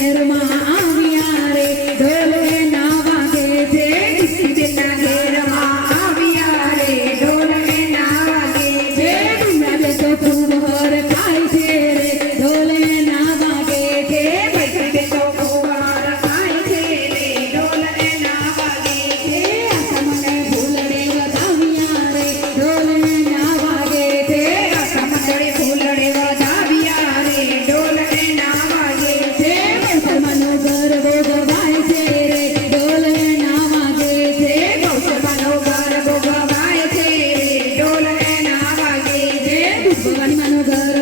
era uma good.